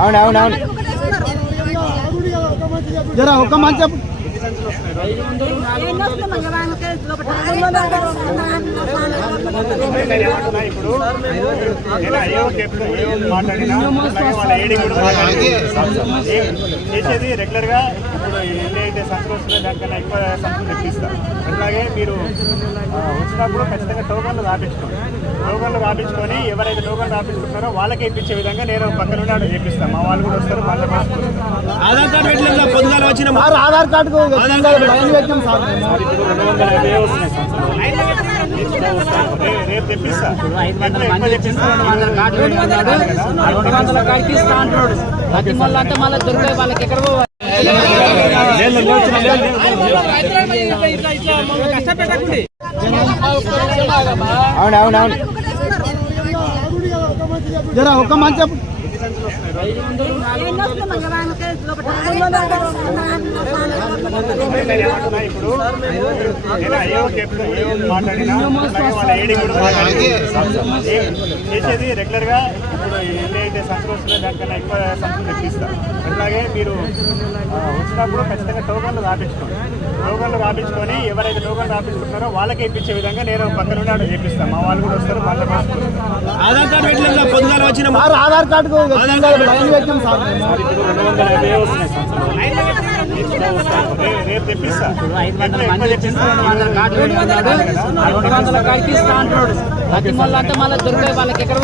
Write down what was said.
అవునవునవును జరా ఒక్క మంచి చేసేది రెగ్యులర్ గా ఇప్పుడు ఏదైతే సంఖ్యలు వస్తున్నాయో దానికన్నా ఎక్కువ సంఖ్యలు తెప్పిస్తారు. అట్లాగే మీరు వచ్చినప్పుడు ఖచ్చితంగా టోకన్లు రాపించుకొని ఎవరైతే టోకన్లు రాపించుకుంటారో వాళ్ళకే ఇప్పించే విధంగా నేను పక్కన నుండి చేపిస్తాను. మా వాళ్ళు కూడా వస్తారు. వాళ్ళ ఆధార్ కార్డు పొద్దుగాల వచ్చిన ఆధార్ కార్డు రేపు తెప్పిస్తా. అంటే మళ్ళీ దొరికే వాళ్ళకి ఎక్కడ అవునవునవును జరా ఒక్క మంచి ఇప్పుడు చేసేది రెగ్యులర్ గా ఇప్పుడు ఏదైతే సంఖ్యలు వస్తున్నాయో దానికన్నా ఎక్కువ సంఖ్యలు తెప్పిస్తారు. అట్లాగే మీరు వచ్చినప్పుడు ఖచ్చితంగా టోకన్లు రాపించుకొని ఎవరైతే టోకన్లు రాపించుకుంటారో వాళ్ళకే ఇప్పించే విధంగా నేను పక్కన నుండి చేపిస్తాను. మా వాళ్ళు కూడా వస్తారు. వాళ్ళ ఆధార్ కార్డు పొద్దుగాల వచ్చిన ఆధార్ కార్డు రేపు తెప్పిస్తా. అంటే మళ్ళీ దొరికే వాళ్ళకి ఎక్కడ